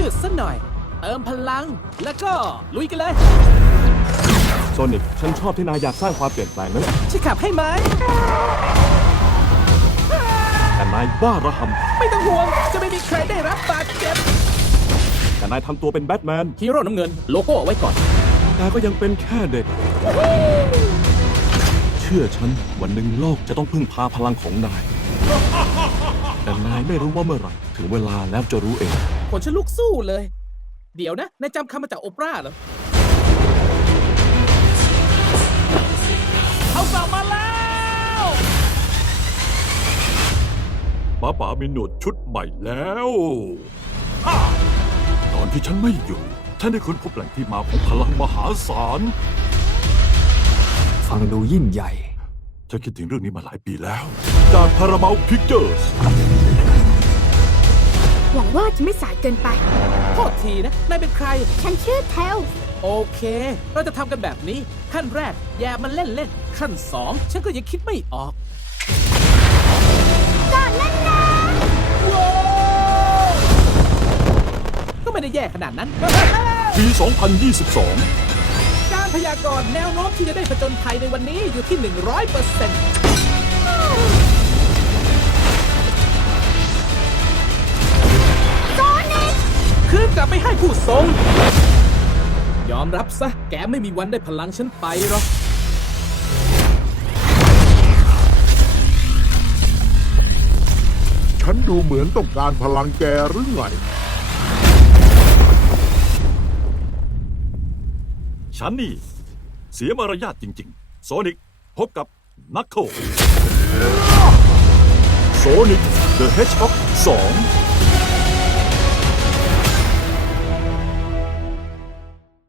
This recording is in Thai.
หน่อย เติมพลังแล้วก็ลุยกันเลยโซนิกฉันชอบที่นายอยากสร้างความเปลี่ยนแปลงนั้นช่วยขับให้ไหมแต่นายบ้าระหไม่ต้องห่วง จะไม่มีใครได้รับบาดเจ็บำแต่นายทำตัวเป็นแบทแมนฮีโร่น้ำเงินโลโก้เอาไว้ก่อน นายก็ยังเป็นแค่เด็ก เชื่อฉันวันหนึ่งโลกจะต้องพึ่งพาพลังของนาย แต่นายไม่รู้ว่าเมื่อไหร่ถึงเวลาแล้วจะรู้เอง ผลฉันลุกสู้เลย เดี๋ยวนะนายจำคำมาจากโอเปร่าเหรอเอากลับมาแล้วป๋าป๋ามีหนวดชุดใหม่แล้วฮ่าตอนที่ฉันไม่อยู่ท่านได้ค้นพบแหล่งที่มาของพลังมหาศาลฟังดูยิ่งใหญ่ ฉันคิดถึงเรื่องนี้มาหลายปีแล้ว จาก Paramount Pictures หวัง ว่าจะไม่สายเกินไป โทษทีนะ นายเป็นใคร ฉันชื่อเทลโอเค เราจะทำกันแบบนี้ ขั้นแรก แย่มันเล่นเล่นๆขั้นสองฉันก็ยังคิดไม่ออก ก่อนนั่นนะว้าวก็ไม่ได้แย่ขนาดนั้น ปี 2022 การพยากรณ์แนวโน้มที่จะได้ผจญภัยในวันนี้อยู่ที่ 100เปอร์เซ็นต์ ไปให้ผู้ทรง ยอมรับซะ แกไม่มีวันได้พลังฉันไปหรอก ฉันดูเหมือนต้องการพลังแกหรือไง ฉันนี่ เสียมารยาทจริงๆ โซนิกพบกับนักโคโซนิก The Hedgehog 2